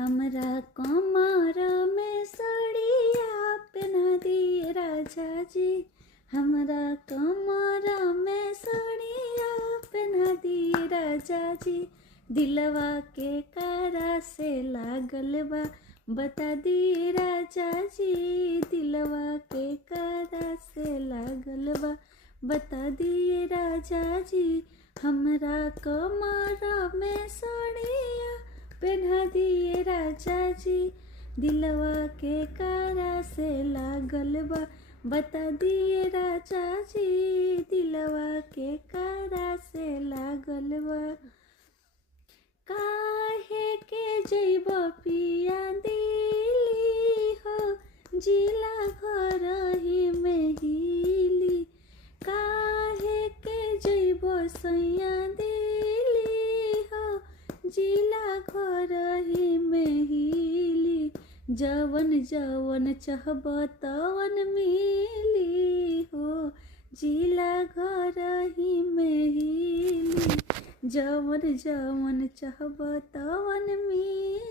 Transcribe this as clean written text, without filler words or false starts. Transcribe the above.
हमरा कमर में सड़िया पहना दिए राजा जी, हमरा कमर में सड़िया पहना दिए राजा जी। दिलवा के कारा से लागल बा बता दिए राजा जी, दिलवा के कारा से लागल बा बता दिए राजा जी। हमरा कमर में सड़िया पहना दिए राजा जी, दिलवा के कारा से लागल बा बता दिए राजा जी, दिलवा के कारा से लागल बा। काहे के जइब पिया दिली हो, जिला घर ही में हिली। काहे के जइब सैया दिली हो, जिला घर ही में हिली। जवन जवन चाहब तवन मिली हो, जिला घर ही में हिली। जवन जवन चाहब तवन मिली।